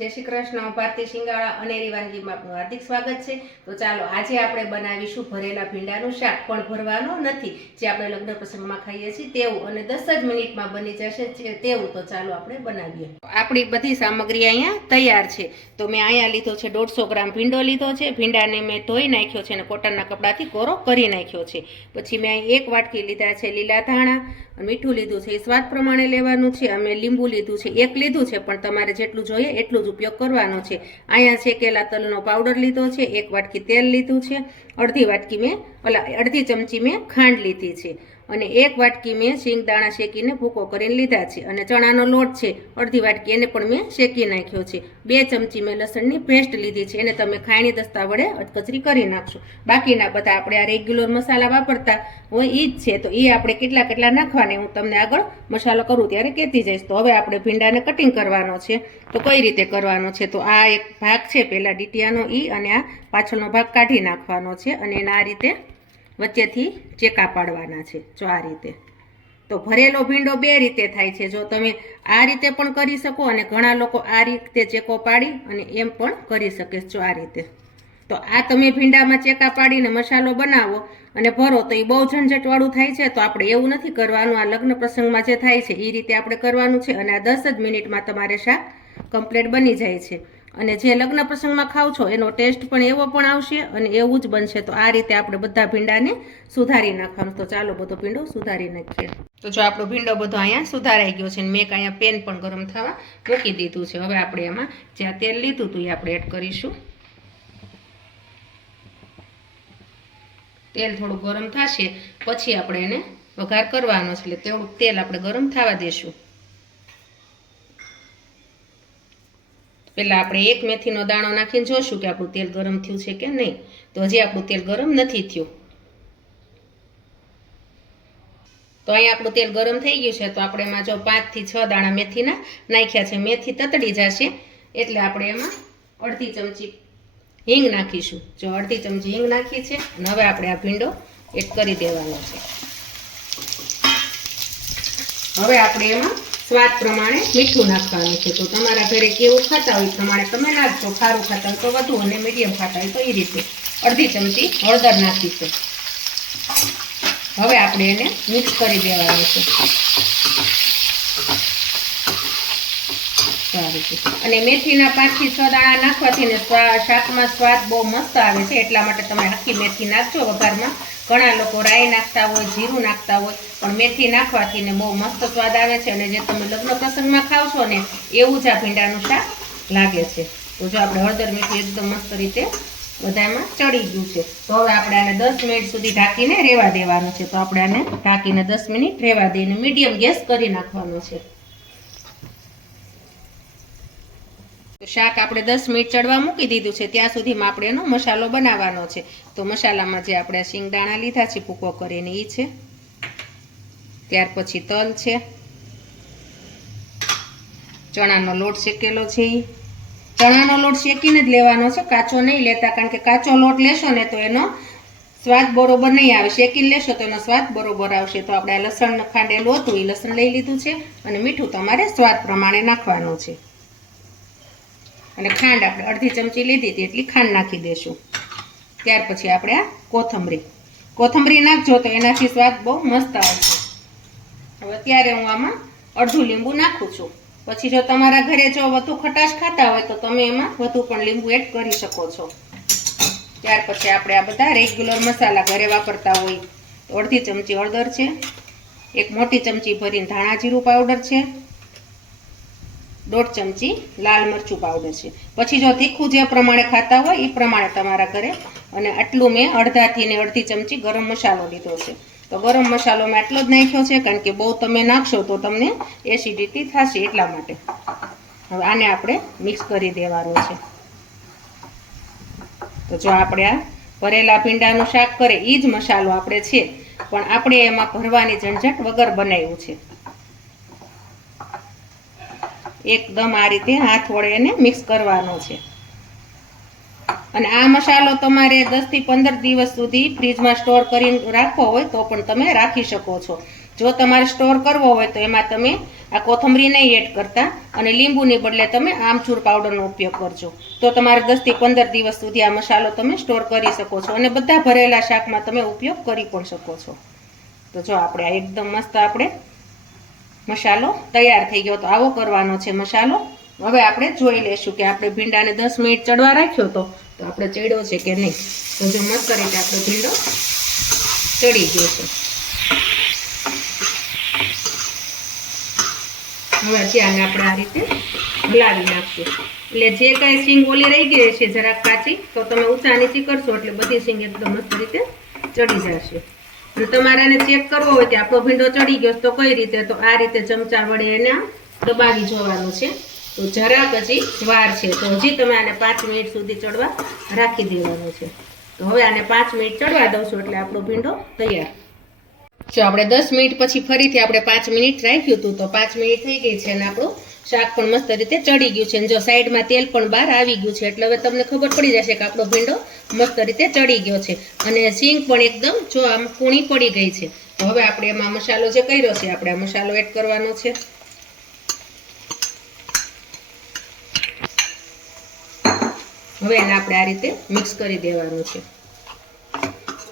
जय श्री कृष्ण। भारतीय शिंगाड़ा अनेरी वानगी में आपनुं हार्दिक स्वागत है। तो चलो आज आपणे बनावीशुं भरेला भींडानुं शाक, पण भरवानुं नथी, जे आपणे लग्न प्रसंगमां खाईए छीए तेवुं, अने 10 ज मिनिटमां बनी जशे तेवुं। तो चालो आपणे बनावीए। आपणी बधी सामग्री अहींया तैयार छे। तो मैं अहींया लीधो छे 150 ग्राम भींडो लीधो छे। भींडाने मैं धोई नाख्यो छे अने कॉटनना कपडाथी कोरो करी नाख्यो छे। पछी मैं अहीं 1 वाटकी लीधा छे लीला धाणा, मीठું લીધું છે, સ્વાદ પ્રમાણે લેવાનું છે। અમે લીંબુ લીધું છે, 1 લીધું છે, પણ તમારે જેટલું જોઈએ એટલું જ ઉપયોગ કરવાનો છે। અહીંયા શેકેલા તલનો પાવડર લીધો છે, 1 વાટકી તેલ લીધું છે, અડધી ચમચી મેં ખાંડ લીધી છે, અને 1 વાટકી મેં શીંગદાણા શેકીને ભૂકો કરીને લીધા છે, અને ચણાનો લોટ છે અડધી વાટકી, એને પણ મેં શેકી નાખ્યો છે। 2 ચમચી મેં લસણની પેસ્ટ લીધી છે, એને તમે ખાયણી દસ્તા વડે અધકચરી કરી નાખશો। બાકીના બધા આપણે આ રેગ્યુલર મસાલા વાપરતા હોય એ જ છે। તો એ આપણે કેટલા કેટલા નાખવાને હું તમને આગળ મસાલો કરું ત્યારે કહેતી જઈશ। તો હવે આપણે ભીંડાને કટિંગ કરવાનો છે। તો કઈ રીતે કરવાનો છે, તો આ એક ભાગ છે પહેલા ડીટીયાનો ઈ, અને આ પાછળનો ભાગ કાઢી નાખવાનો છે, અને એના આ રીતે વચ્ચેથી ચેકા પાડવાના છે। જો આ રીતે। તો ભરેલો ભીંડો 2 રીતે થાય છે। જો તમે આ રીતે પણ કરી શકો, અને ઘણા લોકો આ રીતે ચેકો પાડી અને એમ પણ કરી શકે। જો આ રીતે। તો આ તમે ભીંડામાં ચેકા પાડીને મસાલો બનાવો અને ભરો તો એ બહુ ઝંઝટવાળું થાય છે। તો આપણે એવું નથી કરવાનું। આ લગ્ન પ્રસંગમાં જે થાય છે એ રીતે આપણે કરવાનું છે, અને આ 10 જ મિનિટમાં તમારે શાક કમ્પ્લીટ બની જાય છે। અને જે લગ્ન પ્રસંગમાં ખાવ છો એનો ટેસ્ટ પણ એવો પણ આવશે અને એવું જ બનશે। તો આ રીતે આપણે બધા ભીંડાને સુધારી નાખવાનું। તો ચાલો બધો ભીંડો સુધારી નાખીએ। તો જો આપણો ભીંડો બધો અહીંયા સુધારાઈ ગયો છે, મેં અહીંયા પેન પણ ગરમ થવા મૂકી દીધું છે। હવે આપણે એમાં જે આ તેલ લીધું હતું એ આપણે એડ કરીશું। તેલ થોડું ગરમ થશે પછી આપણે એને વઘાર કરવાનો છે, એટલે તેવડું તેલ આપણે ગરમ થવા દેશું। પહેલાં આપણે 1 મેથીનો દાણો નાખીને જોશું કે આપણું તેલ ગરમ થયું છે કે નહીં। તો હજી આપણું તેલ ગરમ નથી થયું। તો અહીંયા આપણું તેલ ગરમ થઈ ગયું છે। તો આપણે એમાં જો 5 થી 6 દાણા મેથીના નાખ્યા છે। મેથી તતડી જશે એટલે આપણે એમાં અડધી ચમચી હિંગ નાખીશું। જો અડધી ચમચી હિંગ નાખી છે, અને હવે આપણે આ ભીંડો એડ કરી દેવાનો છે। હવે આપણે એમાં સ્વાદ પ્રમાણે મીઠું નાખવાનું છે। તો તમારા ઘરે કેવું ખાતા હોય એ પ્રમાણે તમે નાખજો। ખારું ખાતા હોય તો વધુ, અને મીડિયમ ખાતા હોય તો એ રીતે। અડધી ચમચી હળદર નાખીશું। હવે આપણે એને મિક્સ કરી દેવાનું છે સારી રીતે। અને મેથીના 5 થી 6 દાણા નાખવાથી ને શાકમાં સ્વાદ બહુ મસ્ત આવે છે। એટલા માટે તમે આખી મેથી નાખજો વઘારમાં। ઘણા લોકો રાઈ નાખતા હોય, જીરું નાખતા હોય, પણ મેથી નાખવાથી ને બહુ મસ્ત સ્વાદ આવે છે, અને જે તમે લગ્ન પ્રસંગમાં ખાવ છો ને એવું જ આ ભીંડાનું શાક લાગે છે। તો જો આપણે હળદર મીઠું એકદમ મસ્ત રીતે બધામાં ચડી ગયું છે। તો હવે આપણે આને 10 મિનિટ સુધી ઢાંકીને રહેવા દેવાનું છે। તો આપણે આને ઢાંકીને 10 મિનિટ રહેવા દઈને મીડિયમ ગેસ કરી નાખવાનો છે। તો શાક આપણે 10 મિનિટ ચડવા મૂકી દીધું છે। ત્યાં સુધીમાં આપણે એનો મસાલો બનાવવાનો છે। તો મસાલામાં જે આપણે શીંગદાણા લીધા છે ભૂકો કરીને એ છે, ત્યાર પછી તલ છે, ચણાનો લોટ શેકેલો છે, ચણાનો લોટ શેકીને જ લેવાનો છે, કાચો નહીં લેતા, કારણ કે કાચો લોટ લેશો ને તો એનો સ્વાદ બરોબર નહીં આવે। શેકીને લેશો તો એનો સ્વાદ બરોબર આવશે। તો આપણે લસણ ખાંડેલું હતું એ લસણ લઈ લીધું છે, અને મીઠું તમારે સ્વાદ પ્રમાણે નાખવાનું છે, અને ખાંડ આપણે અડધી ચમચી લીધી હતી એટલી ખાંડ નાખી દેશું। ત્યાર પછી આપણે આ કોથમરી નાખજો તો એનાથી સ્વાદ બહુ મસ્ત આવશે। હવે અત્યારે હું આમાં અડધું લીંબુ નાખું છું। પછી જો તમારા ઘરે જો વધુ ખટાશ ખાતા હોય તો તમે એમાં વધુ પણ લીંબુ એડ કરી શકો છો। ત્યાર પછી આપણે આ બધા રેગ્યુલર મસાલા ઘરે વાપરતા હોય તો અડધી ચમચી હળદર છે, 1 મોટી ચમચી ભરીને ધાણા જીરું પાવડર છે, 1.5 ચમચી લાલ મરચું પાવડર છે। પછી જો તીખું જે પ્રમાણે ખાતા હોય એ પ્રમાણે તમારા ઘરે, અને આટલું મેં અડધાથી ને અડધી ચમચી ગરમ મસાલો લીધો છે। તો ગરમ મસાલો મેં આટલો જ નાખ્યો છે, કારણ કે બહુ તમે નાખશો તો તમને એસિડિટી થશે એટલા માટે। હવે આને આપણે મિક્સ કરી દેવાનું છે। તો જો આપણે આ ભરેલા ભીંડાનું શાક કરે એ જ મસાલો આપણે છે, પણ આપણે એમાં ભરવાની ઝંઝટ વગર બનાવ્યું છે। એકદમ આ રીતે હાથ વડે એને મિક્સ કરવાનો છે। અને આ મસાલો તમારે 10 થી 15 દિવસ સુધી ફ્રીજમાં સ્ટોર કરીને રાખવો હોય તો પણ તમે રાખી શકો છો। જો તમારે સ્ટોર કરવો હોય તો એમાં તમે આ કોથમરી નહીં એડ કરતા અને લીંબુની બદલે તમે આમચૂર પાવડરનો ઉપયોગ કરજો, તો તમારે 10 થી 15 દિવસ સુધી આ મસાલો તમે સ્ટોર કરી શકો છો અને બધા ભરેલા શાકમાં તમે ઉપયોગ કરી પણ શકો છો. તો જો આપણે આ એકદમ મસ્ત આપણે મસાલો તૈયાર થઈ ગયો. તો આવો કરવાનો છે મસાલો. હવે આપણે જોઈ લેશું કે આપણે ભીંડાને 10 મિનિટ ચડવા રાખ્યો તો આપણે ચડ્યો છે કે નહીં. તો જો મસ્ત રીતે આપણો ભીંડો ચડી ગયો છે. હવે ત્યાં આપણે આ રીતે હલાવી નાખશું, એટલે જે કાંઈ સિંગ ઓલી રહી ગઈ છે જરાક કાચી તો તમે ઊંચા નીચી કરશો એટલે બધી સિંગ એકદમ મસ્ત રીતે ચડી જશે. અને તમારે એને ચેક કરવો હોય કે આપણો ભીંડો ચડી ગયો તો કઈ રીતે, તો આ રીતે ચમચા વડે એને દબાવી જોવાનું છે. તો જરાક હજી વાર છે, તો હજી તમે આને 5 મિનિટ સુધી ચડવા રાખી દેવાનું છે. તો હવે આને 5 મિનિટ ચડવા દઉં એટલે આપણો ભીંડો તૈયાર. જો આપણે 10 મિનિટ પછી ફરીથી આપણે 5 મિનિટ રાખ્યું હતું તો 5 મિનિટ થઈ ગઈ છે અને આપણું શાક પણ મસ્ત રીતે ચડી ગયું છે. અને જો સાઈડમાં તેલ પણ બહાર આવી ગયું છે, એટલે હવે તમને ખબર પડી જશે કે આપણો ભીંડો મસ્ત રીતે ચડી ગયો છે અને સિંગ પણ એકદમ જો આમ કૂણી પડી ગઈ છે. તો હવે આપણે એમાં મસાલો જે કર્યો છે આપણે આ મસાલો એડ કરવાનો છે. હવે એને આપણે આ રીતે મિક્સ કરી દેવાનું છે.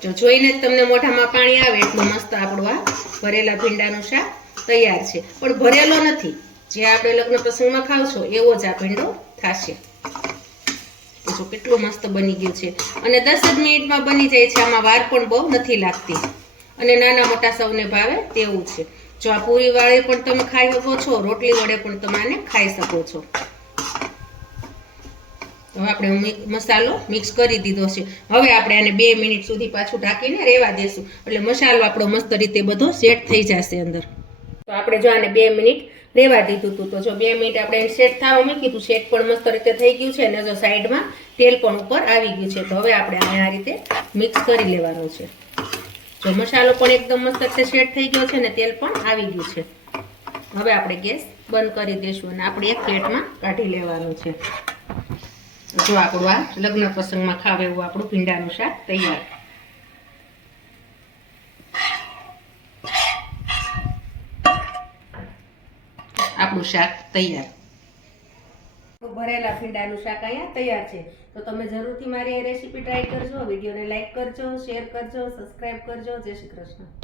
જો જોઈને જ તમને મોઢામાં પાણી આવે એટલું મસ્ત આપણું આ ભરેલા ભીંડાનું શાક તૈયાર છે. પણ ભરેલો નથી, જે આપણે લગ્ન પ્રસંગમાં ખાવશો એવો જ આ ભીંડો થશે. જો કેટલું મસ્ત બની ગયું છે અને 10 જ મિનિટમાં બની જાય છે. આમાં વાર પણ બહુ નથી લાગતી અને નાના મોટા સૌને ભાવે તેવું છે. જો આ પૂરી વાળી પણ તમે ખાઈ શકો છો, રોટલી વડે પણ તમે આને ખાઈ શકો છો. હવે આપણે મસાલો મિક્સ કરી દીધો છે. હવે આપણે આને 2 મિનિટ સુધી પાછું ઢાંકીને રહેવા દેશું, એટલે મસાલો આપણો મસ્ત રીતે બધો સેટ થઈ જશે અંદર. તો આપણે જો આને 2 મિનિટ રહેવા દીધું હતું, તો જો 2 મિનિટ આપણે સેટ થવા મૂકી હતું, સેટ પણ મસ્ત રીતે થઈ ગયું છે અને જો સાઈડમાં તેલ પણ ઉપર આવી ગયું છે. તો હવે આપણે આને આ રીતે મિક્સ કરી લેવાનું છે. જો મસાલો પણ એકદમ મસ્ત રીતે સેટ થઈ ગયો છે અને તેલ પણ આવી ગયું છે. હવે આપણે ગેસ બંધ કરી દઈશું અને આપણે એક પ્લેટમાં કાઢી લેવાનું છે. જો આપણું આ લગ્ન પ્રસંગમાં ખાવે એવું આપણું ભીંડાનું શાક તૈયાર. આપણું શાક તૈયાર. ભરેલા ભીંડાનું શાક અહીંયા તૈયાર છે. તો તમે જરૂરથી મારી રેસીપી ટ્રાય કરજો. વિડીયોને લાઈક કરજો, શેર કરજો, સબસ્ક્રાઈબ કરજો. જય શ્રી કૃષ્ણ.